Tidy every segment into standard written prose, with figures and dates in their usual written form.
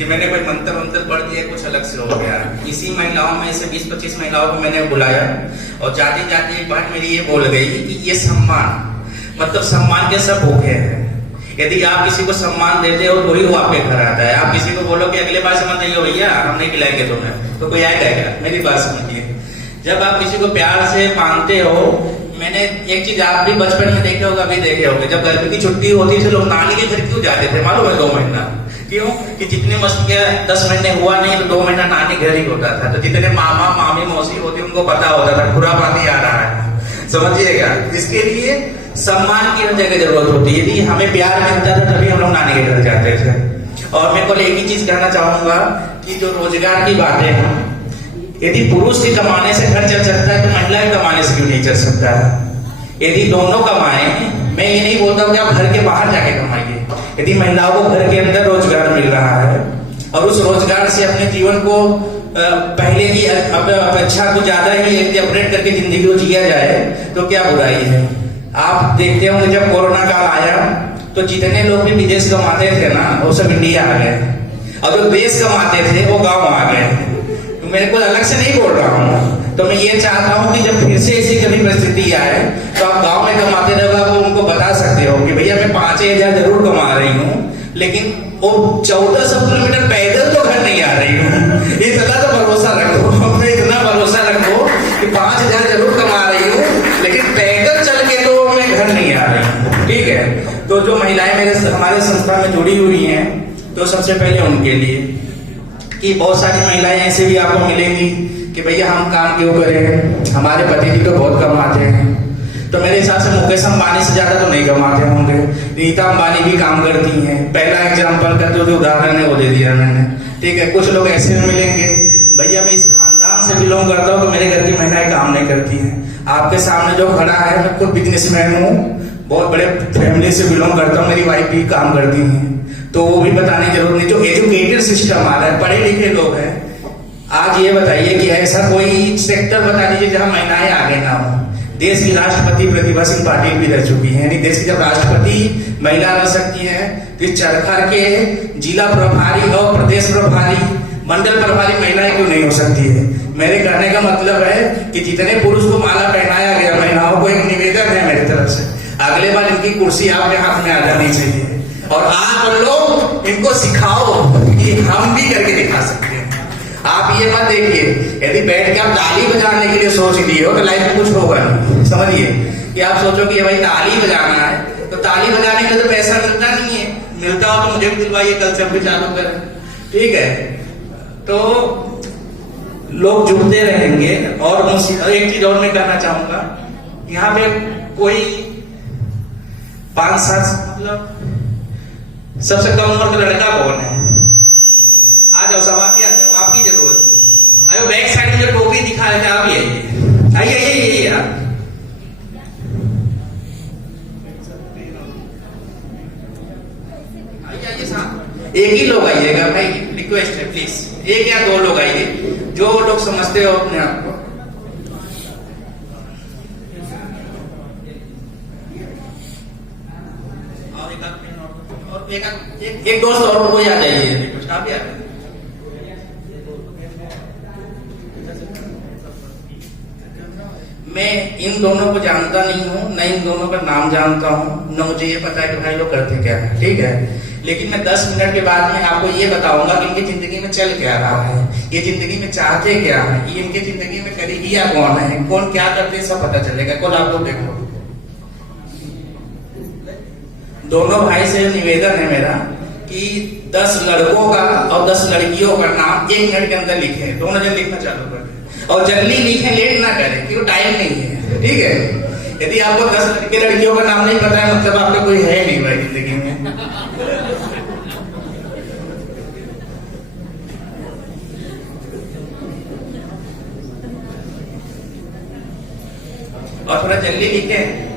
कि मैंने कोई मंत्र वंत्र पढ़ दिया, कुछ अलग से हो गया। इसी महिलाओं में से 20-25 महिलाओं को मैंने बुलाया और जाते जाते एक बात मेरी ये बोल गई कि ये सम्मान, मतलब सम्मान के सब भूखे हैं। यदि आप किसी को सम्मान देते हो तो ही वो आपके घर आता है। आप किसी को बोलो कि अगले बार से मत आइयो भैया, हम नहीं खिलाएंगे तुम्हें, तो कोई आएगा क्या? मेरी बात समझिए। जब आप किसी को प्यार से मानते हो, मैंने एक चीज आप भी बचपन में देखे होगा, अभी देखे होंगे, जब गर्मी की छुट्टी होती थी लोग नानी के घर क्यों जाते थे मालूम है? 2 महीना। क्यों? कि जितने मस्तियां 10 महीने हुआ नहीं तो 2 महीना नानी घर ही होता था। तो जितने मामा मामी मौसी होती उनको पता होता था पूरा पानी आ रहा है, समझिएगा। इसके लिए सम्मान की हर जगह जरूरत होती है। यदि हमें प्यार मिलता था तभी हम लोग नानी के घर जाते थे। और मैं कल एक ही चीज कहना चाहूंगा कि जो रोजगार की बातें हैं, यदि पुरुष के कमाने से घर चल सकता है तो महिला के कमाने से क्यों नहीं चल सकता है? यदि दोनों कमाए, मैं ये नहीं बोलता हूँ कि आप घर के बाहर जाके कमाइए। यदि महिलाओं को घर के अंदर रोजगार मिल रहा है और उस रोजगार से अपने जीवन को पहले की अपेक्षा को ज्यादा ही यदि अपग्रेड करके जिंदगी को जिया जाए तो क्या बुराई है? आप देखते होंगे जब कोरोना काल आया तो जितने लोग भी विदेश कमाते थे ना, वो सब इंडिया आ गए, और जो देश कमाते थे वो गांव आ गए। मेरे को अलग से नहीं बोल रहा हूँ। तो मैं ये चाहता हूँ कि जब फिर से ऐसी कभी परिस्थिति आए तो आप गांव में कमाते रहो, आप उनको बता सकते हो कि भैया मैं 5,000 जरूर कमा रही हूँ, लेकिन वो 1400 किलोमीटर पैदल तो घर नहीं आ रही हूँ। इतना तो भरोसा रखो, इतना भरोसा रखो कि 5,000 जरूर कमा रही हूँ, लेकिन पैदल चल के तो मैं घर नहीं आ रही हूँ। ठीक है? तो जो महिलाएं हमारे संस्था में जुड़ी हुई हैं, तो सबसे पहले उनके लिए कि बहुत सारी महिलाएं ऐसे भी आपको मिलेंगी कि भैया हम काम क्यों करें, हमारे पति जी तो बहुत कमाते हैं। तो मेरे हिसाब से मुकेश अंबानी से ज्यादा तो नहीं कमाते होंगे, नीता अंबानी भी काम करती हैं। पहला एग्जाम्पल का जो उदाहरण है वो दे दिया मैंने। ठीक है? कुछ लोग ऐसे भी मिलेंगे, भैया मैं इस खानदान से बिलोंग करता हूँ तो मेरे घर की महिलाएं काम नहीं करती हैं। आपके सामने जो खड़ा है, मैं खुद बिजनेसमैन हूँ, बहुत बड़े फैमिली से बिलोंग करता हूँ, मेरी वाइफ भी काम करती हैं, तो वो भी बताने की जरूरत नहीं। जो एजुकेटेड सिस्टम आ रहा है, पढ़े लिखे लोग हैं, आज ये बताइए कि ऐसा कोई सेक्टर बता दीजिए जहां महिलाएं आगे ना हो। देश की राष्ट्रपति प्रतिभा सिंह पाटिल भी रह चुकी हैं, यानी देश की जब राष्ट्रपति महिला रह सकती है तो चरखा के जिला प्रभारी और प्रदेश प्रभारी, मंडल प्रभारी महिलाएं क्यों नहीं हो सकती है? मेरे कहने का मतलब है कि जितने पुरुष को माला पहनाया गया, महिलाओं को एक निवेदन है मेरी तरफ से, अगले बार इनकी कुर्सी आपके हाथ में आ जानी चाहिए और आप लोग इनको सिखाओ कि हम भी करके दिखा सकते हैं। आप ये मत देखिए, यदि बैठ के आप ताली बजाने के लिए सोच लिए हो तो लाइफ में कुछ होगा नहीं। समझिए कि आप सोचो कि भाई ताली बजाना है, तो ताली बजाने के लिए तो पैसा मिलता नहीं है, मिलता हो तो मुझे भी दिलवाइए, कल से भी चालू करें। ठीक है? तो लोग जुड़ते रहेंगे। और एक चीज और मैं कहना चाहूंगा, यहाँ पे कोई 5-7 मतलब सबसे कम उम्र का लड़का कौन है? आ जाओ, सब आप आ जाओ, आपकी जरूरत है। अरे बैक साइड में जो टोपी दिखा रहे थे, आप ही आइए, आइए आप। आइए साहब, एक ही लोग आइएगा भाई, रिक्वेस्ट है प्लीज, 1 या 2 लोग आइए, जो लोग समझते हो अपने आप को। और एक दोस्त और वो आ जाइए, रिक्वेस्ट आप ही आ जाइए। मैं इन दोनों को जानता नहीं हूँ, न इन दोनों का नाम जानता हूँ, न मुझे ये पता है कि भाई लोग करते क्या है। ठीक है? लेकिन मैं 10 मिनट के बाद में आपको ये बताऊंगा कि इनकी जिंदगी में चल क्या रहा है, ये जिंदगी में चाहते क्या है, ये इनकी जिंदगी में करेगिया कौन है, कौन क्या करते हैं, सब पता चलेगा। कल आप लोग देखो। दोनों भाई से निवेदन है मेरा कि 10 लड़कों का और 10 लड़कियों का नाम 1 मिनट के अंदर लिखे, दोनों जन लिखना चालू कर दें और जल्दी लिखें, लेट ना करें क्योंकि टाइम नहीं है। ठीक है? यदि आपको 10 लड़के लड़कियों का नाम नहीं पता है मतलब आपका कोई है नहीं भाई जिंदगी में। और थोड़ा जल्दी लिखें।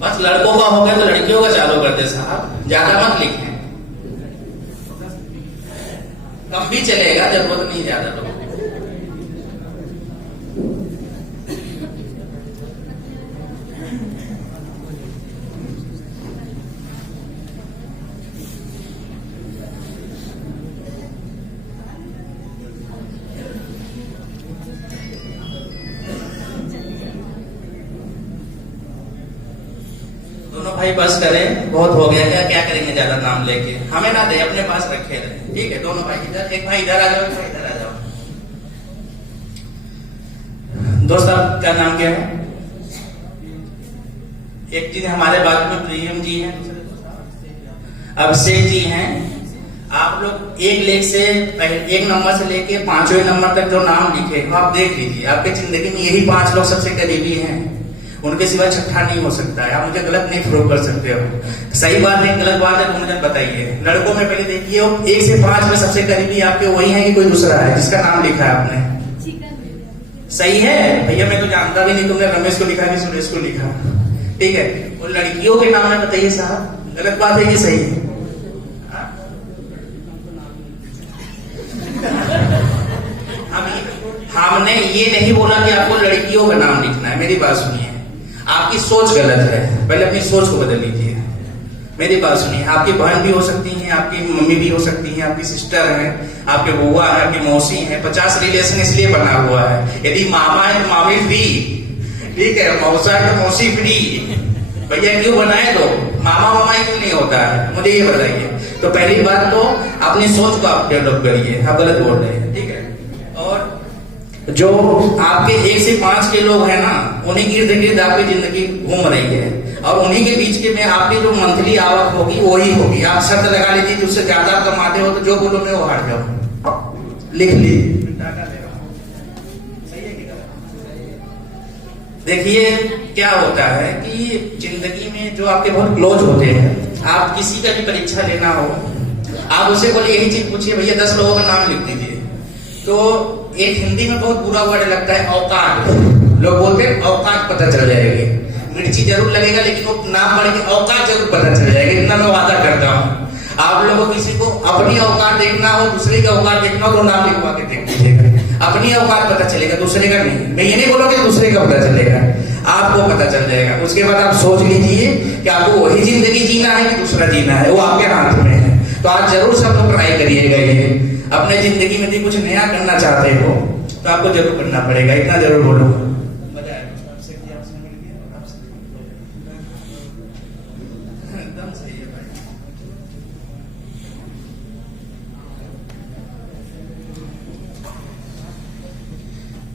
बस लड़कों का हो गया तो लड़कियों का चालू कर दे साहब, ज्यादा मत लिखें, कम भी चलेगा, जरूरत नहीं ज्यादा लोग। भाई बस करें, बहुत हो गया, क्या करेंगे ज्यादा नाम लेके, हमें ना दे, अपने पास रखे रहे। ठीक है, दोनों भाई इधर, एक भाई इधर आ जाओ, एक भाई इधर आ जाओ। दोस्त आपका नाम क्या है? एक जी हमारे बाद में प्रियम जी हैं, अभिषेक जी हैं। आप लोग एक नंबर से लेके 5वें नंबर तक जो नाम लिखे आप देख लीजिए, आपके जिंदगी में यही 5 लोग सबसे करीबी हैं, उनके सिवा छठा नहीं हो सकता है। आप मुझे गलत नहीं प्रूव कर सकते हो, सही बात है गलत बात है तो मुझे बताइए। लड़कों में पहले देखिए 1 से 5 में सबसे करीबी आपके वही है कि कोई दूसरा है जिसका नाम लिखा है आपने? सही है भैया, मैं तो जानता भी नहीं, तुमने रमेश को लिखा कि सुरेश को लिखा। ठीक है, और लड़कियों के नाम है, बताइए साहब गलत बात है कि सही है? हमने ये नहीं बोला कि आपको लड़कियों का नाम लिखना है, मेरी बात सुनिए, आपकी सोच गलत है, पहले अपनी सोच को बदल लीजिए। मेरी बात सुनिए, आपकी बहन भी हो सकती हैं, आपकी मम्मी भी हो सकती हैं, आपकी सिस्टर है, आपके बुआ है, आपकी मौसी है, 50 रिलेशन इसलिए बना हुआ है। यदि मामा है तो मामी फ्री, ठीक है, मौसा है तो मौसी फ्री। भैया क्यों बनाए दो, मामा मामा क्यों नहीं होता है, मुझे ये बताइए। तो पहली बात तो अपनी सोच को आप डेवलप करिए, आप गलत बोल रहे हैं। ठीक है, और जो आपके 1 से 5 के लोग हैं ना, उन्हीं की इर्द गिर्द आपकी जिंदगी घूम रही है, और उन्हीं के बीच के में आपकी जो मंथली आवक होगी वही होगी। आप शर्त लगा लीजिए, जिससे ज्यादा कमाते हो तो जो बोलो मैं वो हार जाऊं, लिख लीजिए। देखिए क्या होता है कि जिंदगी में जो आपके बहुत क्लोज होते हैं, आप किसी का भी परीक्षा लेना हो, आप उसे बोले यही चीज पूछिए, भैया 10 लोगों का नाम लिख दीजिए, तो एक हिंदी में बहुत बुरा वर्ड लगता है औकात, लोग बोलते हैं औकात पता चल जाएगी। मिर्ची जरूर लगेगा लेकिन वो नाम पढ़ के औकात जरूर पता चल जाएगा, इतना मैं वादा करता हूँ। आप लोगों किसी को अपनी औकात देखना हो, दूसरे का औकात देखना हो तो नाम लिखवा के देख लीजिएगा, अपनी औकात पता चलेगा, दूसरे का नहीं। मैं ये नहीं बोलूंगा दूसरे का पता चलेगा, आपको पता चल जाएगा। उसके बाद आप सोच लीजिए कि आपको वही जिंदगी जीना है कि दूसरा जीना है, वो आपके हाथ में है। तो आज जरूर सब लोग ट्राई करिएगा, ये अपने जिंदगी में यदि कुछ नया करना चाहते हो तो आपको जरूर करना पड़ेगा, इतना जरूर बोलूंगा।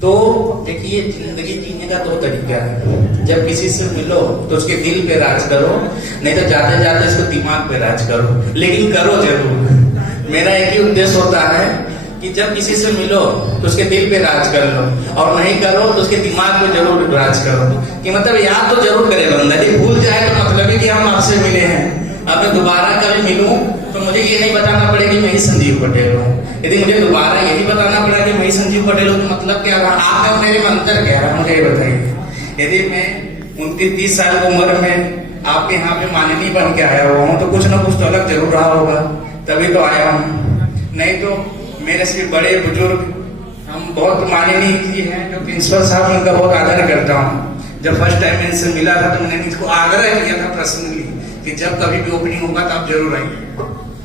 तो देखिए जिंदगी जीने का 2 तरीका है। जब किसी से मिलो तो उसके दिल पे राज करो, नहीं तो जाते जाते उसको दिमाग पे राज करो, लेकिन करो जरूर। मेरा एक ही उद्देश्य होता है कि जब किसी से मिलो तो उसके दिल पे राज कर लो, और नहीं करो तो उसके दिमाग पे जरूर राज करो। कि मतलब याद तो जरूर करे बंदा, यदि भूल जाए तो मतलब ही कि हम आपसे मिले हैं, अब मैं दोबारा कभी मिलूं तो मुझे ये नहीं बताना पड़ेगा कि मैं ही संजीव पटेल हूँ। यदि मुझे दोबारा यही बताना पड़ा कि मैं ही संजीव पटेल हूँ तो मतलब क्या रहा, आप मेरे में अंतर क्या रहा, मुझे ये बताइए। यदि मैं 29-30 साल की उम्र में आपके यहाँ पे माननीय बन के आया हुआ हूँ तो कुछ ना कुछ तो अलग जरूर रहा होगा, तभी तो आया हूँ। नहीं तो मेरे से बड़े बुजुर्ग, हम बहुत माननीय जी हैं जो प्रिंसिपल साहब, उनका बहुत आदर करता हूँ। जब फर्स्ट टाइम इनसे मिला था तो मैंने इसको आग्रह किया था पर्सनली कि जब कभी भी ओपनिंग होगा तो आप जरूर आइए।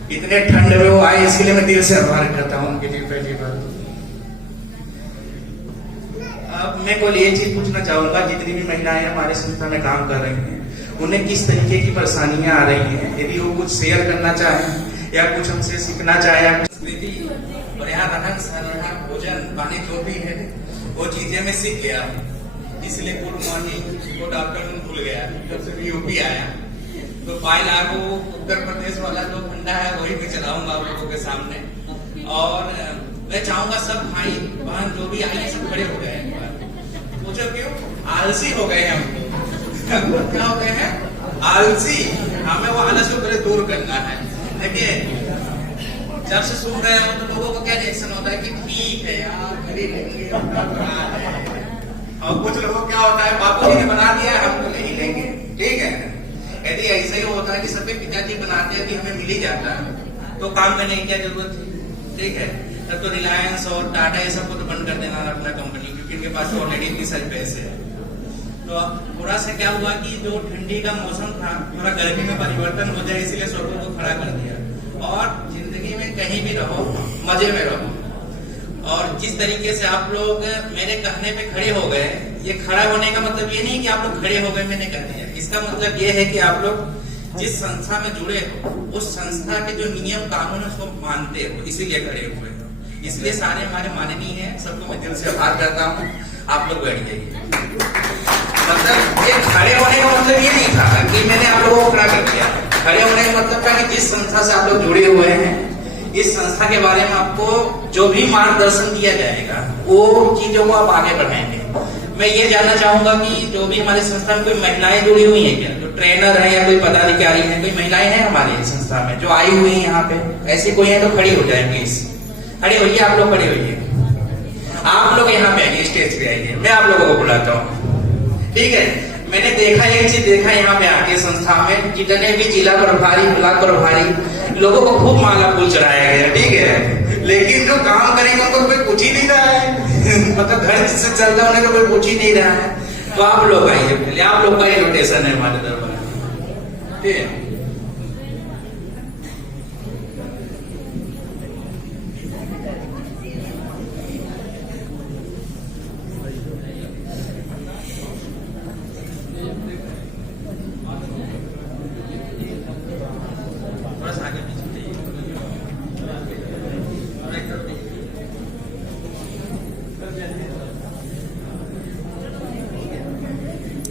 इतने ठंड में वो आए, इसके लिए मैं दिल से आभार करता हूँ उनके लिए पहली बार। अब मैं को ये चीज पूछना चाहूंगा, जितनी भी महिलाएं हमारे संस्था में काम कर रही हैं उन्हें किस तरीके की परेशानियां आ रही हैं, यदि वो कुछ शेयर करना चाहें या कुछ हमसे सीखना चाहे, और यहाँ रहन सहन, यहाँ भोजन पानी जो भी है वो चीजें मैं सीख गया, इसलिए गुड मॉर्निंग गुड आफ्टरनून भूल गया जब से मैं यूपी आया। तो 5 लाख उत्तर प्रदेश वाला जो फंडा है वही मैं चलाऊंगा आप लोगों के सामने। और मैं चाहूंगा सब भाई बहन जो भी आइए सब खड़े हो गए, पूछो क्यों? आलसी हो गए हम लोग। क्या हो गए हैं? आलसी। हमें वो आलस को पहले दूर करना है। देखिए जब से सुन रहे हो तो लोगों को क्या रिएक्शन होता है कि ठीक है यार मेरी लेंगे, और कुछ लोगों को क्या होता है बापू जी ने बना दिया है हम तो नहीं लेंगे। ठीक है, यदि ऐसा ही होता है कि सबके पिताजी बनाते हैं कि हमें मिल ही जाता है तो काम करने की क्या जरूरत थी। ठीक है, तब तो रिलायंस और टाटा ये सबको तो बंद कर देना अपना कंपनी, क्योंकि इनके पास तो ऑलरेडी इतनी सारे पैसे हैं। तो थोड़ा सा क्या हुआ कि जो ठंडी का मौसम था थोड़ा गर्मी में परिवर्तन हो जाए, इसीलिए सबको को खड़ा कर दिया। और जिंदगी में कहीं भी रहो मजे में रहो, और जिस तरीके से आप लोग मेरे कहने पे खड़े हो गए, ये खड़ा होने का मतलब ये नहीं कि आप लोग खड़े हो गए मैंने कह दिया, इसका मतलब ये है कि आप लोग जिस संस्था में जुड़े हो उस संस्था के जो नियम कानून है उसको मानते हो, इसीलिए खड़े हुए हो। इसलिए सारे हमारे माननीय हैं, सबको मैं दिल से आभार करता हूँ। आप लोग बैठ जाइए। मतलब ये खड़े होने का मतलब ये नहीं था कि मैंने आप लोगों को खड़ा कर दिया। खड़े होने का मतलब था कि जिस संस्था से आप लोग जुड़े हुए हैं, इस संस्था के बारे में आपको जो भी मार्गदर्शन दिया जाएगा वो चीजों को आप आगे बढ़ाएंगे। मैं ये जानना चाहूंगा कि जो भी हमारी संस्था में कोई महिलाएं जुड़ी हुई हैं क्या, जो ट्रेनर है या कोई पदाधिकारी है, कोई महिलाएं हैं हमारी संस्था में जो आई हुई है यहाँ पे? ऐसी कोई है तो खड़ी हो जाए प्लीज। खड़े होइए, आप लोग खड़े होइए। आप लोग यहाँ पे आइए, स्टेज पे आइए, मैं आप लोगों को बुलाता हूँ। ठीक है, मैंने देखा एक चीज देखा यहाँ पे आके संस्था में जितने भी जिला प्रभारी, ब्लॉक प्रभारी लोगों को खूब माला फूल चढ़ाया गया, ठीक है, लेकिन जो काम करेंगे उनको कोई पूछ ही नहीं रहा है। मतलब घर से चलता है उन्हें तो कोई पूछ ही नहीं रहा है। तो आप लोग आइए पहले, आप लोग का इन्विटेशन है हमारे दरबार, ठीक है।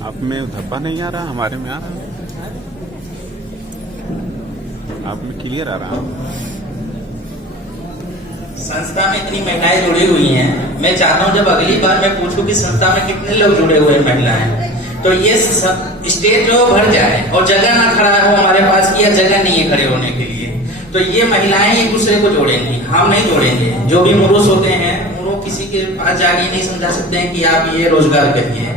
आप में धब्बा नहीं आ रहा, हमारे में आ रहा, आप में क्लियर आ रहा। संस्था में इतनी महिलाएं जुड़ी हुई हैं, मैं चाहता हूं जब अगली बार मैं पूछूं कि संस्था में कितने लोग जुड़े हुए हैं महिलाएं, तो ये स्टेज जो भर जाए और जगह ना खड़ा हो हमारे पास की, या जगह नहीं है खड़े होने के लिए, तो ये महिलाएं एक दूसरे को जोड़ेंगी, हम नहीं जोड़ेंगे। जो भी मुरुष होते हैं वो किसी के पास जाके नहीं समझा सकते हैं कि आप ये रोजगार करिए।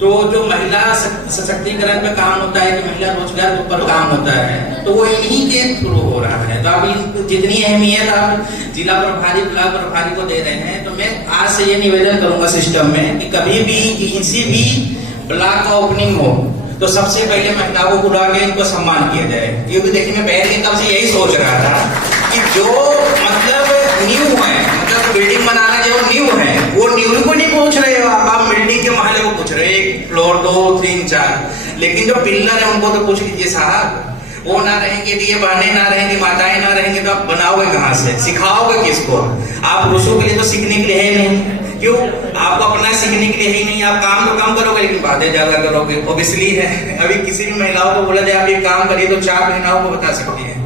तो जो महिला सशक्तिकरण पे काम होता है, कि महिला रोजगार के ऊपर काम होता है, तो वो इन्हीं के थ्रू हो रहा है। तो आप जितनी अहमियत आप जिला प्रभारी, ब्लॉक प्रभारी को दे रहे हैं, तो मैं आज से ये निवेदन करूंगा सिस्टम में कि कभी भी किसी भी ब्लॉक का ओपनिंग हो तो सबसे पहले महिलाओं को बुला के इनको सम्मान किया जाए। क्योंकि देखिए मैं बैठ के कब से यही सोच रहा था कि जो मतलब न्यू है, मतलब बिल्डिंग बनाना जो न्यू है, वो न्यू को नहीं पूछ रहे हो आप बिल्डिंग के महले को पूछ रहे हो, 1 फ्लोर 2 3 4, लेकिन जो पिल्लर है उनको तो पूछ लीजिए साहब। वो ना रहेंगे, दिए बहने ना रहेंगे, माताएं ना रहेंगे, तो आप बनाओगे कहाँ से, सिखाओगे किसको? आप पुरुषों के लिए तो सीखने के लिए है नहीं, क्यों? आपको अपना सीखने के लिए ही नहीं। आप काम तो कम करोगे लेकिन बातें ज्यादा करोगे, ऑब्वियसली है। अभी किसी भी महिलाओं को बोला जाए आप ये काम करिए तो 4 महिलाओं को बता सकती है,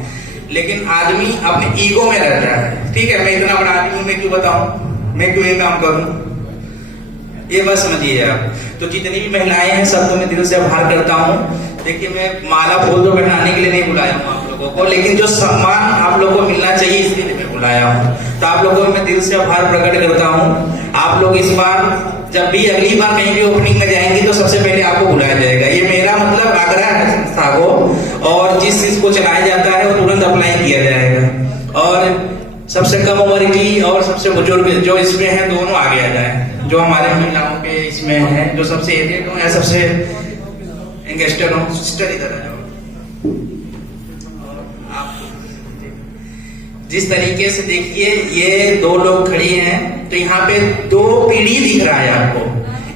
लेकिन आदमी अपने ईगो में रहता है। ठीक है, मैं इतना बड़ा आदमी हूं, मैं क्यों बताऊं, मैं क्यों ये काम करूं, ये बात समझिए आप। तो जितनी भी महिलाएं हैं सबको मैं दिल से आभार करता हूँ। देखिए मैं माला फूल तो पहनाने के लिए नहीं बुलाया हूँ आप लोगों को, लेकिन जो सम्मान आप लोगों को मिलना चाहिए इसलिए मैं बुलाया हूँ। तो आप लोगों को मैं दिल से आभार प्रकट करता हूँ। आप लोग इस बार जब भी अगली बार कहीं भी ओपनिंग में जाएंगे तो सबसे पहले आपको बुलाया जाएगा, ये मेरा मतलब आग्रह है संस्था को। और जिस चीज को चलाया जाता है वो तुरंत अप्लाई किया जाएगा। और सबसे कम उम्र की और सबसे बुजुर्ग जो इसमें है दोनों आगे आ जाए। जो हमारे महिलाओं के इसमें है, जो सबसे एजेड हो या सबसे यंगस्टर हो, सिस्टर इधर आ जाओ। आप जिस तरीके से देखिए ये 2 लोग खड़ी हैं, तो यहाँ पे 2 पीढ़ी दिख रहा है आपको,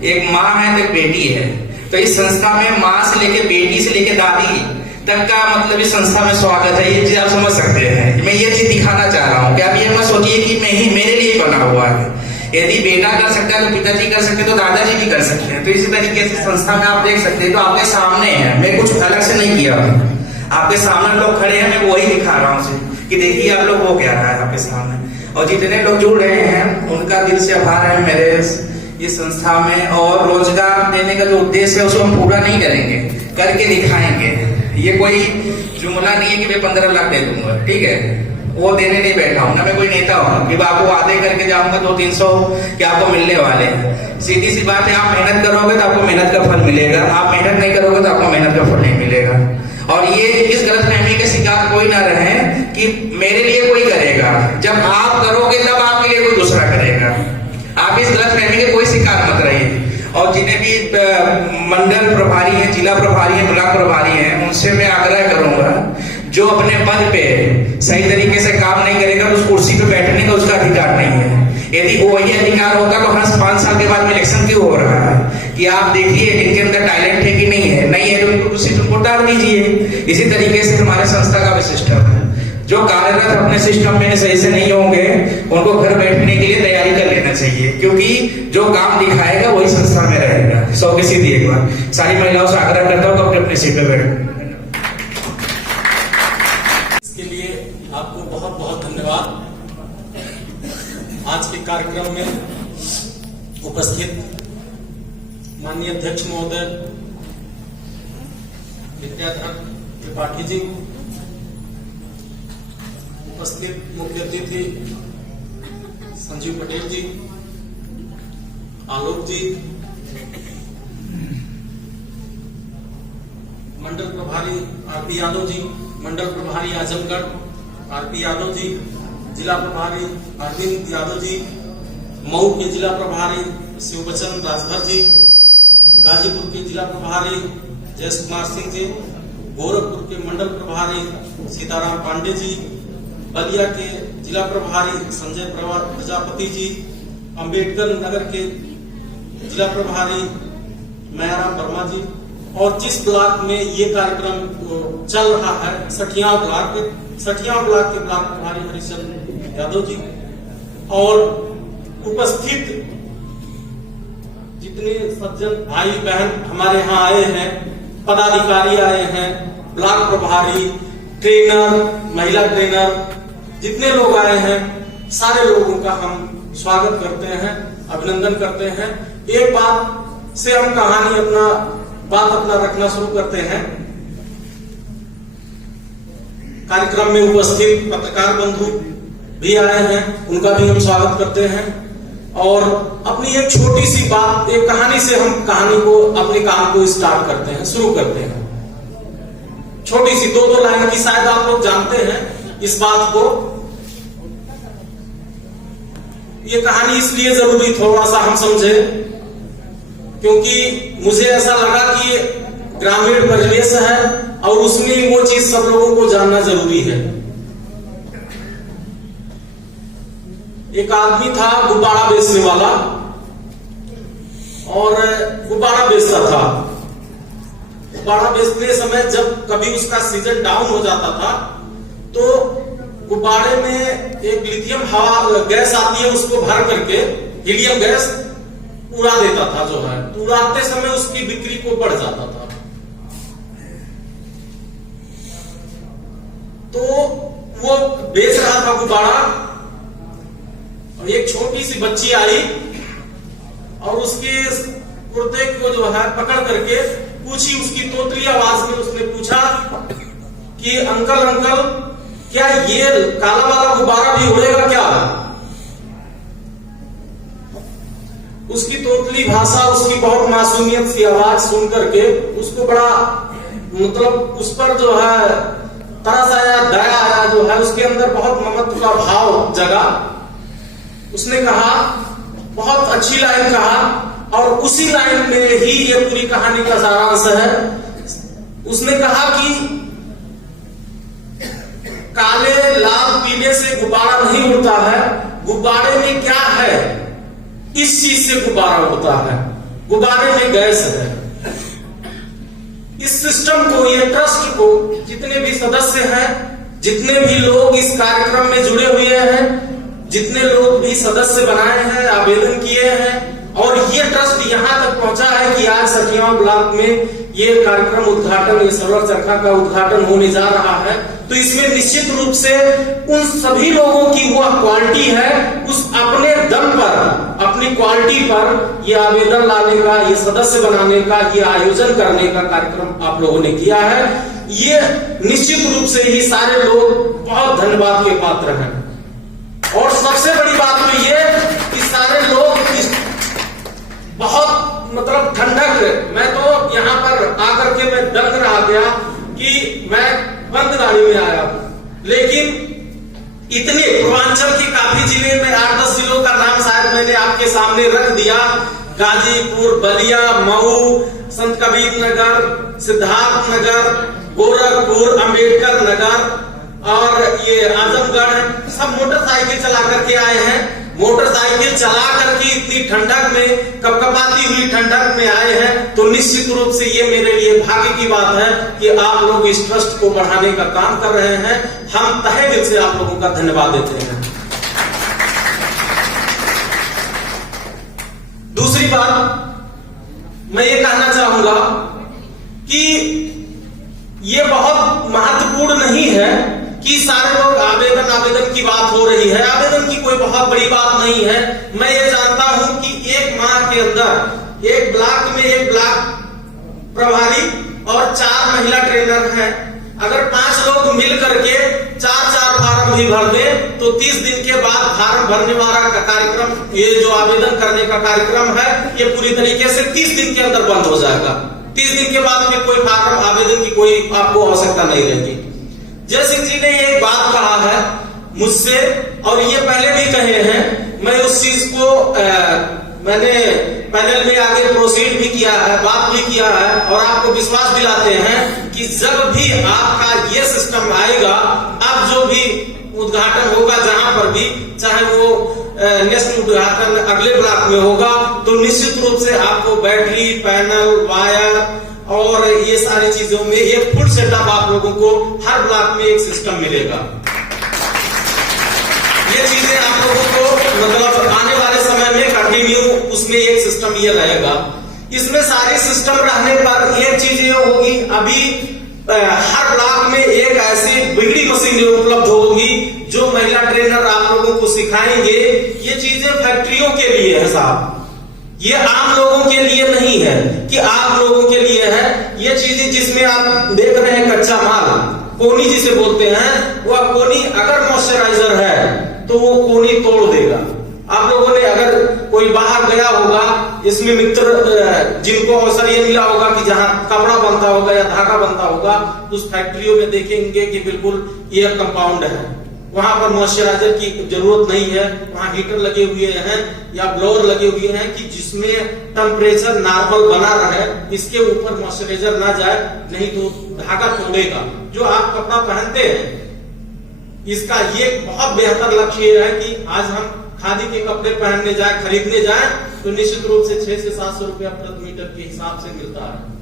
एक माँ है तो एक बेटी है। तो इस संस्था में माँ से लेके बेटी से लेके दादी तक का मतलब इस संस्था में स्वागत है। ये चीज आप समझ सकते हैं। मैं ये चीज दिखाना चाह रहा हूँ कि आप ये मत सोचिए कि मैं ही मेरे लिए बना हुआ है। यदि बेटा कर सकता है तो पिताजी कर सकते हैं, तो दादाजी भी कर सकते हैं। तो इसी तरीके से संस्था में आप देख सकते हैं, तो आपके सामने है, मैं कुछ अलग से नहीं किया, आपके सामने लोग खड़े हैं, मैं वही दिखा रहा हूँ कि देखिए आप लोग वो क्या रहा है आपके सामने। और जितने लोग जुड़ रहे हैं उनका दिल से आभार है मेरे इस संस्था में। और रोजगार देने का जो उद्देश्य है उसको हम पूरा नहीं करेंगे, करके दिखाएंगे। ये कोई जुमला नहीं है कि मैं 15 लाख दे दूंगा, ठीक है, वो देने नहीं बैठा हूं ना, मैं कोई नेता हूं कि आपको वादे करके जाऊंगा 200-300 कि आपको मिलने वाले हैं। सीधी सी बात है, आप मेहनत करोगे तो आपको मेहनत का फल मिलेगा, आप मेहनत नहीं करोगे तो आपको मेहनत का फल नहीं मिलेगा। और ये इस गलतफहमी के शिकार कोई ना रहे कि मेरे लिए कोई करेगा, जब आप करोगे तब आपके लिए कोई दूसरा करेगा। आप इस गलतफहमी के कोई शिकार मत रहिए। और जितने भी मंडल प्रभारी हैं, जिला प्रभारी हैं, ब्लॉक प्रभारी हैं, उनसे मैं आग्रह करूंगा जो अपने पद पे सही तरीके से काम नहीं करेगा तो उस कुर्सी पे बैठने का उसका अधिकार नहीं है। यदि वो वही अधिकार होता तो हर 5 साल के बाद में इलेक्शन क्यों हो रहा है? कि आप देखिए इनके अंदर टैलेंट है कि नहीं है तो उनको सिस्टम को टाल दीजिए। इसी तरीके से हमारे संस्था का भी सिस्टम है, जो कार्यरत अपने सिस्टम में सही से नहीं होंगे उनको घर बैठने के लिए तैयारी कर लेना चाहिए, क्योंकि जो काम दिखाएगा वही संस्था में रहेगा। 100 की सीधी एक बार सारी महिलाओं से आग्रह करता हूँ कि अपने सीट पे बैठो। इसके लिए आपको बहुत बहुत धन्यवाद। आज के कार्यक्रम में उपस्थित माननीय अध्यक्ष महोदय विद्याधर त्रिपाठी जी, उपस्थित मुख्य अतिथि संजीव पटेल जी, आलोक जी, मंडल प्रभारी आरपी यादव जी, मंडल प्रभारी आजमगढ़ आरपी यादव जी, जिला प्रभारी अरविंद यादव जी, मऊ के जिला प्रभारी शिवबचन राजभर जी, गाजीपुर के जिला प्रभारी जयेश कुमार सिंह जी, गोरखपुर के मंडल प्रभारी सीताराम पांडे जी, बलिया के जिला प्रभारी संजय प्रजापति जी, अंबेडकर नगर के जिला प्रभारी मैराम वर्मा जी, और जिस ब्लॉक में ये कार्यक्रम चल रहा है सठिया ब्लॉक के ब्लॉक प्रभारी हरिचंद यादव जी, और उपस्थित जितने सज्जन भाई बहन हमारे यहाँ आए हैं, पदाधिकारी आए हैं, ब्लॉक प्रभारी, ट्रेनर, महिला ट्रेनर, जितने लोग आए हैं सारे लोगों का हम स्वागत करते हैं, अभिनंदन करते हैं। एक बात से हम कहानी अपना रखना शुरू करते हैं। कार्यक्रम में उपस्थित पत्रकार बंधु भी आए हैं, उनका भी हम स्वागत करते हैं, और अपनी एक छोटी सी बात, एक कहानी से हम अपने काम को स्टार्ट करते हैं, शुरू करते हैं। छोटी सी 2 लाइन की, शायद आप लोग जानते हैं इस बात को। ये कहानी इसलिए जरूरी थोड़ा सा हम समझे क्योंकि मुझे ऐसा लगा कि ये ग्रामीण परिवेश है और उसमें वो चीज सब लोगों को जानना जरूरी है। एक आदमी था गुब्बारा बेचने वाला, और गुब्बारा बेचता था। गुब्बारा बेचते समय जब कभी उसका सीजन डाउन हो जाता था तो गुब्बारे में एक लिथियम हवा गैस आती है, उसको भर करके हीलियम गैस उड़ा देता था, जो है तो उड़ाते समय उसकी बिक्री को बढ़ जाता था। तो वो बेच रहा था गुब्बारा, और एक छोटी सी बच्ची आई और उसके कुर्ते को जो है पकड़ करके पूछी, उसकी तोतली आवाज में उसने पूछा कि अंकल क्या ये काला वाला गुब्बारा भी उड़ेगा क्या? उसकी तोतली भाषा, उसकी बहुत मासूमियत सी आवाज सुन करके उसको बड़ा उस पर जो है तरस आया, दया आया, जो है उसके अंदर बहुत ममत्व का भाव जगा। उसने कहा, बहुत अच्छी लाइन कहा, और उसी लाइन में ही ये पूरी कहानी का सारांश है। उसने कहा कि काले, लाल, पीले से गुब्बारा नहीं उड़ता है, गुब्बारे में क्या है इस चीज से गुब्बारा उड़ता है, गुब्बारे में गैस है। इस सिस्टम को, ये ट्रस्ट को जितने भी सदस्य हैं, जितने भी लोग इस कार्यक्रम में जुड़े हुए हैं, जितने लोग भी सदस्य बनाए हैं, आवेदन किए हैं, और ये ट्रस्ट यहां तक पहुंचा है कि आज सखिया ब्लॉक में ये कार्यक्रम उद्घाटन, ये सरोवर चरखा का उद्घाटन होने जा रहा है। तो इसमें निश्चित रूप से उन सभी लोगों की वह क्वालिटी है, उस अपने दम पर, अपनी क्वालिटी पर ये आवेदन लाने का, ये सदस्य बनाने का, ये आयोजन करने का कार्यक्रम आप लोगों ने किया है। ये निश्चित रूप से ही सारे लोग बहुत धन्यवाद के पात्र हैं। और सबसे बड़ी बात तो ये कि सारे लोग बहुत ठंडक, मैं तो यहाँ पर आकर के मैं दंग रह गया कि मैं बंद गाड़ी में आया हूं, लेकिन इतने पूर्वांचल के काफी जिले में 8-10 जिलों का नाम शायद मैंने आपके सामने रख दिया। गाजीपुर, बलिया, मऊ, संत कबीर नगर, सिद्धार्थ नगर, गोरखपुर, अंबेडकर नगर और ये आजमगढ़, सब मोटरसाइकिल चला करके आए हैं। मोटरसाइकिल चला करके इतनी ठंडक में, कपकपाती हुई ठंडक में आए हैं, तो निश्चित रूप से ये मेरे लिए भाग्य की बात है कि आप लोग इस ट्रस्ट को बढ़ाने का काम कर रहे हैं। हम तहे दिल से आप लोगों का धन्यवाद देते हैं। दूसरी बात मैं ये कहना चाहूंगा कि ये बहुत महत्वपूर्ण नहीं है कि सारे लोग आवेदन की बात हो रही है। आवेदन की कोई बहुत बड़ी बात नहीं है। मैं ये जानता हूं कि एक माह के अंदर एक ब्लॉक में एक ब्लॉक प्रभारी और 4 महिला ट्रेनर हैं। अगर 5 लोग मिल करके 4 फार्म भी भर दे तो 30 दिन के बाद फार्म भरने वाला का कार्यक्रम, ये जो आवेदन करने का कार्यक्रम है, ये पूरी तरीके से 30 दिन के अंदर बंद हो जाएगा। 30 दिन के बाद में कोई फार्म आवेदन की कोई आपको आवश्यकता नहीं रहेगी। जय सिंह जी ने एक बात कहा है मुझसे, और ये पहले भी कहे हैं। मैं उस चीज को मैंने पैनल में आगे प्रोसीड भी किया है, बात भी किया है, और आपको विश्वास दिलाते हैं कि जब भी आपका ये सिस्टम आएगा, अब जो भी उद्घाटन होगा जहां पर भी, चाहे वो नेक्स्ट उद्घाटन अगले ब्लॉक में होगा, तो निश्चित रूप से आपको बैटरी, पैनल, वायर और ये सारी चीजों में ये फुल सेटअप आप लोगों को हर ब्लॉक में एक सिस्टम मिलेगा। ये चीजें आप लोगों को मतलब आने वाले समय में कंटिन्यू उसमें एक सिस्टम ये रहेगा। इसमें सारे सिस्टम रहने पर एक चीज ये होगी, अभी हर ब्लॉक में एक ऐसी बिगड़ी मशीनें उपलब्ध होगी जो महिला ट्रेनर आप लोगों को सिखाएंगे। ये चीजें फैक्ट्रियों के लिए है साहब, ये आम लोगों के लिए नहीं है कि आप लोगों के लिए है। ये चीजें जिसमें आप देख रहे हैं कच्चा माल, कोनी जिसे बोलते हैं, वह कोनी अगर मॉइस्चराइजर है तो वो कोनी तोड़ देगा। आप लोगों ने अगर कोई बाहर गया होगा, इसमें मित्र जिनको अवसर ये मिला होगा कि जहां कपड़ा बनता होगा या धागा बनता होगा, उस फैक्ट्रियों में देखेंगे कि बिल्कुल एयर कंपाउंड है, वहां पर मॉइस्चराइजर की जरूरत नहीं है, वहां हीटर लगे हुए हैं या ब्लोअर लगे हुए हैं कि जिसमें टेम्परेचर नॉर्मल बना रहे, इसके ऊपर मॉइस्चराइजर ना जाए, नहीं तो धागा तोड़ेगा। जो आप कपड़ा पहनते हैं, इसका ये बहुत बेहतर लक्ष्य है कि आज हम खादी के कपड़े पहनने जाए, खरीदने जाए, तो निश्चित रूप से 600 से 700 रुपया प्रति मीटर के हिसाब से मिलता है।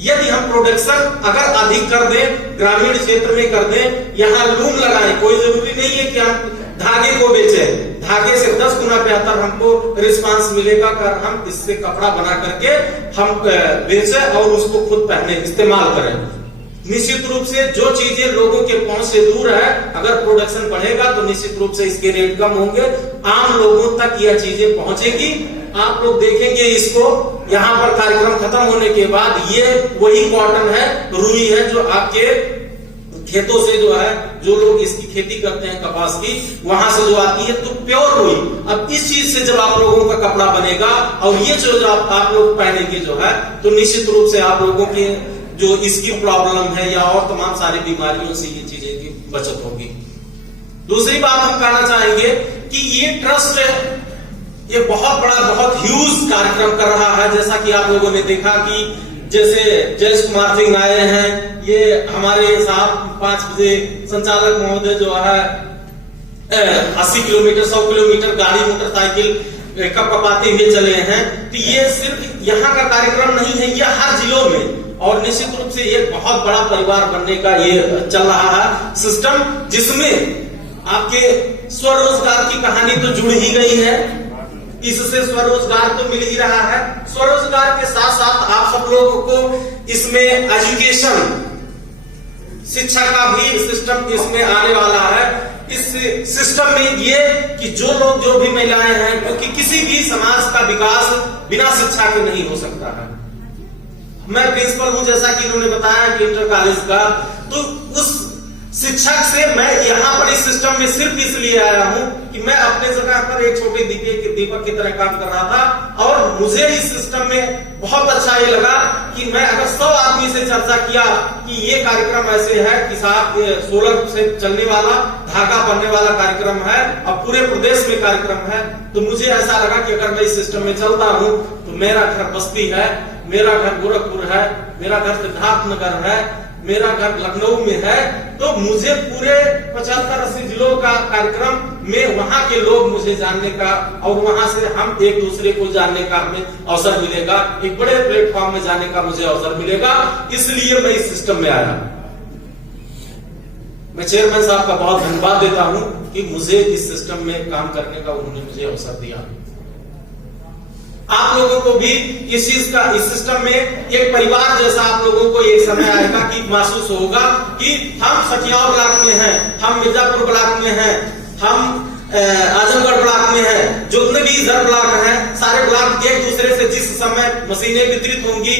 यदि हम प्रोडक्शन अगर अधिक कर दें, ग्रामीण क्षेत्र में कर दें, यहाँ लूम लगाएं, कोई जरूरी नहीं है कि हम धागे को बेचें, धागे से 10 गुना बेहतर हमको रिस्पांस मिलेगा कर हम इससे कपड़ा बना करके हम बेचें और उसको खुद पहने, इस्तेमाल करें। निश्चित रूप से जो चीजें लोगों के पहुंच से दूर है, अगर प्रोडक्शन बढ़ेगा तो निश्चित रूप से इसके रेट कम होंगे, आम लोगों तक यह चीजें पहुंचेगी। आप लोग देखेंगे इसको, यहाँ पर कार्यक्रम खत्म होने के बाद ये वही कॉटन है, रुई है, जो आपके खेतों से जो है, जो लोग इसकी खेती करते हैं कपास की, वहां से जो आती है, तो प्योर रुई। अब इस चीज से जब आप लोगों का कपड़ा बनेगा और ये जो आप लोग पहनेंगे जो है, तो निश्चित रूप से आप लोगों के जो इसकी प्रॉब्लम है या और तमाम सारी बीमारियों से ये चीजें की बचत होगी। दूसरी बात हम कहना चाहेंगे कि ये ट्रस्ट ये बहुत बड़ा, बहुत ह्यूज कार्यक्रम कर रहा है। जैसा कि आप लोगों ने देखा कि जैसे जयेश कुमार सिंह आए हैं, ये हमारे साहब 5 बजे संचालक महोदय जो है 80 किलोमीटर 100 किलोमीटर गाड़ी मोटरसाइकिल कपकपाते हुए चले हैं। तो ये सिर्फ यहाँ का कार्यक्रम नहीं है, ये हर जिलों में, और निश्चित रूप से एक बहुत बड़ा परिवार बनने का ये चल रहा है सिस्टम, जिसमें आपके स्वरोजगार की कहानी तो जुड़ ही गई है। इससे स्वरोजगार तो मिल ही रहा है। स्वरोजगार के साथ साथ आप सब लोगों को इसमें एजुकेशन, शिक्षा का भी सिस्टम इसमें आने वाला है। इस सिस्टम में ये कि जो लोग, जो भी महिलाएं हैं, क्योंकि किसी भी समाज का विकास बिना शिक्षा के नहीं हो सकता है। मैं प्रिंसिपल हूं, जैसा कि इन्होंने बताया कि इंटर कॉलेज का, तो उस शिक्षक से मैं यहाँ पर इस सिस्टम में सिर्फ इसलिए आया हूं कि मैं अपने जगह पर एक छोटे दीपक की तरह काम कर रहा था, और मुझे इस सिस्टम में बहुत अच्छा ये लगा कि मैं अगर 100 आदमी से चर्चा किया कि ये कार्यक्रम ऐसे है कि साहब सोलर से चलने वाला, धागा बनने वाला कार्यक्रम है और पूरे प्रदेश में कार्यक्रम है, तो मुझे ऐसा लगा कि अगर मैं इस सिस्टम में चलता हूं तो मेरा घर बस्ती है, मेरा घर गोरखपुर है, मेरा घर सिद्धार्थ नगर है, मेरा घर लखनऊ में है, तो मुझे पूरे 75-80 जिलों का कार्यक्रम में वहां के लोग मुझे जानने का और वहां से हम एक दूसरे को जानने का हमें अवसर मिलेगा, एक बड़े प्लेटफॉर्म में जाने का मुझे अवसर मिलेगा, इसलिए मैं इस सिस्टम में आया। मैं चेयरमैन साहब का बहुत धन्यवाद देता हूं कि मुझे इस सिस्टम में काम करने का उन्होंने मुझे अवसर दिया। आप लोगों को भी इस सिस्टम में एक परिवार जैसा आप लोगों को एक समय आएगा कि महसूस होगा कि हम सठियाव ब्लॉक में हैं, हम मिर्जापुर ब्लॉक में हैं, हम आजमगढ़ ब्लॉक में है, जितने भी इधर ब्लॉक हैं, सारे ब्लॉक एक दूसरे से जिस समय मशीनें वितरित होंगी,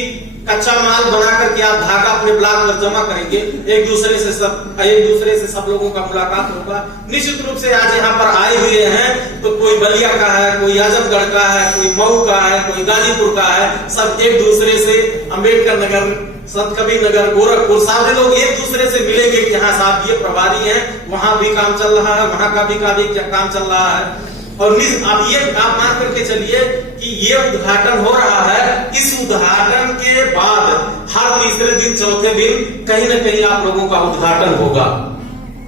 कच्चा माल बना करके आप धागा अपने ब्लॉक पर जमा करेंगे, एक दूसरे से सब लोगों का मुलाकात होगा। निश्चित रूप से आज यहाँ पर आए हुए हैं तो कोई बलिया का है, कोई आजमगढ़ का है, कोई मऊ का है, कोई गाजीपुर का है, सब एक दूसरे से अम्बेडकर नगर, संत कबीर नगर, गोरखपुर, सारे लोग एक दूसरे से मिलेंगे कि हाँ साहब ये प्रभारी हैं, वहां भी काम चल रहा है, वहां का भी काम चल रहा है। और अब ये आप मान करके चलिए कि ये उद्घाटन हो रहा है, इस उद्घाटन के बाद हर तीसरे दिन चौथे दिन कहीं न कहीं आप लोगों का उद्घाटन होगा।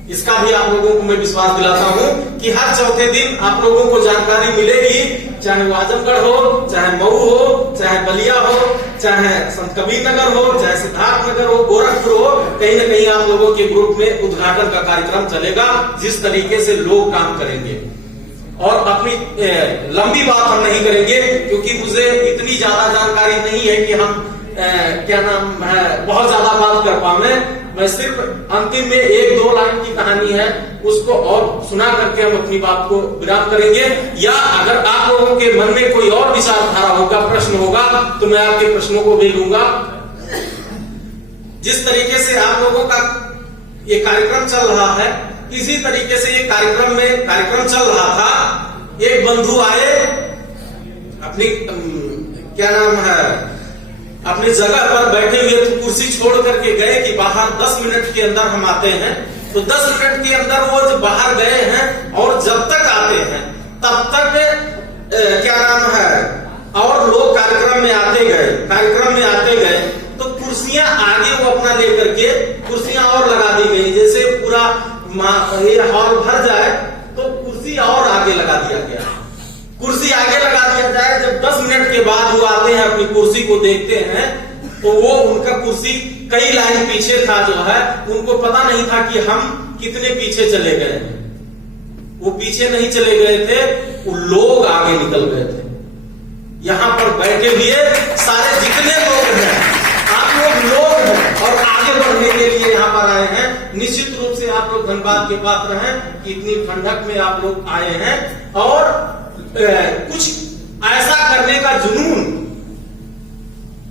इसका भी आप लोगों को मैं विश्वास दिलाता हूं कि हर चौथे दिन आप लोगों को जानकारी मिलेगी, चाहे वो आजमगढ़ हो, चाहे मऊ हो, चाहे बलिया हो, चाहे संत कबीर नगर हो, चाहे सिद्धार्थ नगर हो, गोरखपुर हो, कहीं न कहीं आप लोगों के ग्रुप में उद्घाटन का कार्यक्रम चलेगा, जिस तरीके से लोग काम करेंगे। और अपनी लंबी बात हम नहीं करेंगे क्योंकि मुझे इतनी ज्यादा जानकारी नहीं है कि हम क्या नाम है बहुत ज्यादा बात कर पाए। मैं सिर्फ अंतिम में 1-2 लाइन की कहानी है, उसको और सुना करके हम अपनी बात को विराम करेंगे। या अगर आप लोगों के मन में कोई और विचारधारा होगा, प्रश्न होगा, तो मैं आपके प्रश्नों को भी लूंगा। जिस तरीके से आप लोगों का ये कार्यक्रम चल रहा है, इसी तरीके से ये कार्यक्रम चल रहा था। एक बंधु आए, अपनी क्या नाम है अपनी जगह पर बैठे हुए तो कुर्सी छोड़ करके गए कि बाहर 10 मिनट के अंदर हम आते हैं। तो 10 मिनट के अंदर वो जब बाहर गए हैं और जब तक आते हैं तब तक क्या नाम है और लोग कार्यक्रम में आते गए तो कुर्सियां आगे वो अपना लेकर के कुर्सियां और लगा दी गई। जैसे पूरा ये हॉल भर जाए तो कुर्सी और आगे लगा दिया गया, कुर्सी आगे लगा दिया जाए। जब 10 मिनट के बाद वो आते हैं, अपनी कुर्सी को देखते हैं, तो वो उनका कुर्सी कई लाइन पीछे था जो है, उनको पता नहीं था कि हम कितने पीछे चले गए हैं। वो पीछे नहीं चले गए थे, वो लोग आगे निकल गए थे। यहां पर बैठे हुए सारे जितने लोग हैं, आप लोग हैं और आगे बढ़ने के लिए यहाँ पर आए हैं। निश्चित रूप से आप लोग धन्यवाद के पात्र हैं कि इतनी ठंडक में आप लोग आए हैं और कुछ ऐसा करने का जुनून,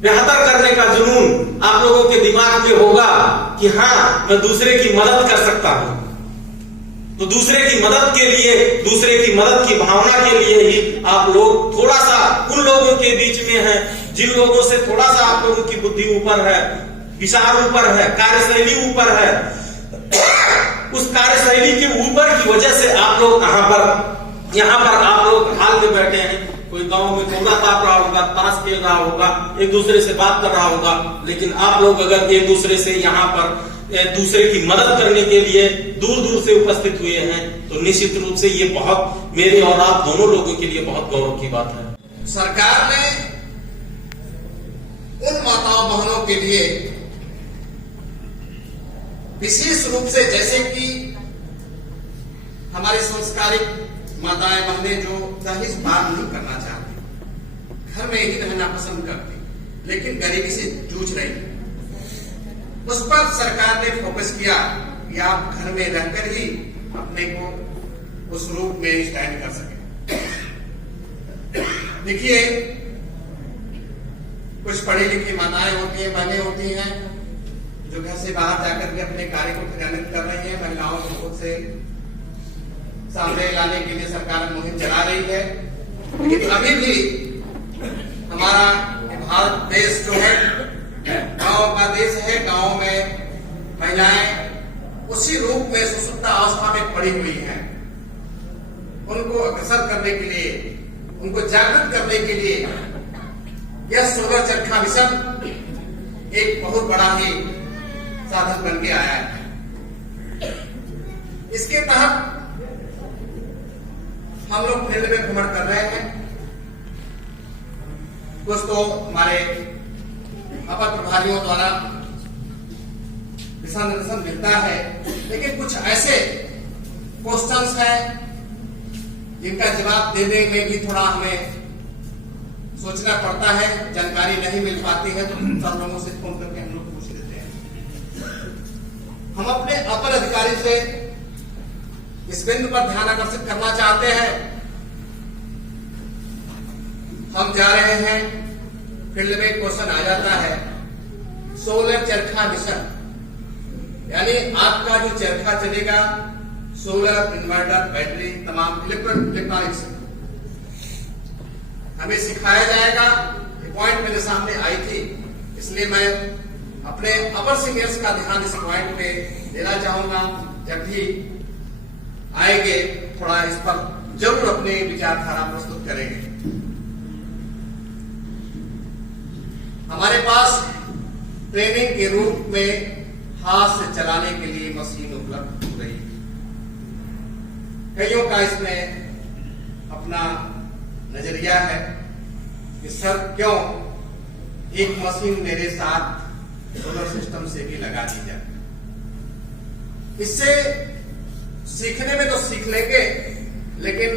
बेहतर करने का जुनून आप लोगों के दिमाग में होगा कि हाँ मैं दूसरे की मदद कर सकता हूं। तो दूसरे की मदद के लिए, दूसरे की मदद की भावना के लिए ही आप लोग थोड़ा सा उन लोगों के बीच में हैं जिन लोगों से थोड़ा सा आप लोगों की बुद्धि ऊपर है, विचार ऊपर है, कार्यशैली ऊपर है। उस कार्यशैली के ऊपर की वजह से आप लोग यहाँ पर आप लोग हाल में बैठे हैं। कोई गांव में कोना ताप रहा होगा, ताश खेल रहा होगा, एक दूसरे से बात कर रहा होगा, लेकिन आप लोग अगर एक दूसरे से यहाँ पर दूसरे की मदद करने के लिए दूर दूर से उपस्थित हुए हैं तो निश्चित रूप से ये बहुत मेरे और आप दोनों लोगों के लिए बहुत गौरव की बात है। सरकार ने उन माताओं बहनों के लिए विशेष रूप से, जैसे कि हमारे संस्कारिक माताएं बहनें जो दहेज बात नहीं करना चाहती, घर में ही रहना पसंद करती, लेकिन गरीबी से जूझ रही, उस पर सरकार ने फोकस किया कि आप घर में रहकर ही अपने को उस रूप में स्टैंड कर सके। देखिए, कुछ पढ़ी लिखी माताएं होती हैं, बहनें होती हैं जो घर से बाहर जाकर के अपने कार्य को क्रियान्वित कर रही हैं। महिलाओं को खुद से सामने लाने के लिए सरकार मुहिम चला रही है, लेकिन अभी भी हमारा भारत देश जो है गांव का देश है। गांव में महिलाएं उसी रूप में सुसुप्त अवस्था में पड़ी हुई हैं। उनको अग्रसर करने के लिए, उनको जागृत करने के लिए यह 16 चरखा मिशन एक बहुत बड़ा ही साधन बन के आया है। इसके तहत हम लोग फील्ड में भ्रमण कर रहे हैं। कुछ तो हमारे अपर प्रभारियों द्वारा दिशा निर्देशन मिलता है, लेकिन कुछ ऐसे क्वेश्चंस हैं जिनका जवाब देने में भी थोड़ा हमें सोचना पड़ता है, जानकारी नहीं मिल पाती है, तो सब लोगों से फोन करके हम लोग पूछ लेते हैं। हम अपने अपर अधिकारी से इस बिंदु पर ध्यान आकर्षित करना चाहते हैं। हम जा रहे हैं, फील्ड में क्वेश्चन आ जाता है, सोलर चरखा मिशन, यानी आपका जो चरखा चलेगा सोलर, इन्वर्टर, बैटरी, तमाम इलेक्ट्रॉनिक्स हमें सिखाया जाएगा। पॉइंट मेरे सामने आई थी, इसलिए मैं अपने अपर सीनियर्स का ध्यान इस पॉइंट पे देना चाहूंगा। जब भी आएंगे थोड़ा इस पर जरूर अपने विचारधारा प्रस्तुत करेंगे। हमारे पास ट्रेनिंग के रूप में हाथ से चलाने के लिए मशीन उपलब्ध हो रही है। कईयों का इसमें अपना नजरिया है कि सर क्यों एक मशीन मेरे साथ सोलर सिस्टम से भी लगा दी जाए। इससे सीखने में तो सीख लेंगे, लेकिन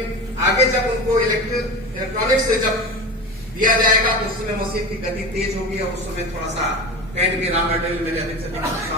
आगे जब उनको इलेक्ट्रॉनिक्स से जब दिया जाएगा तो उस समय मशीन की गति तेज होगी और उस समय थोड़ा सा कैंट के रॉ मटेरियल मेरे अधिक से अधिक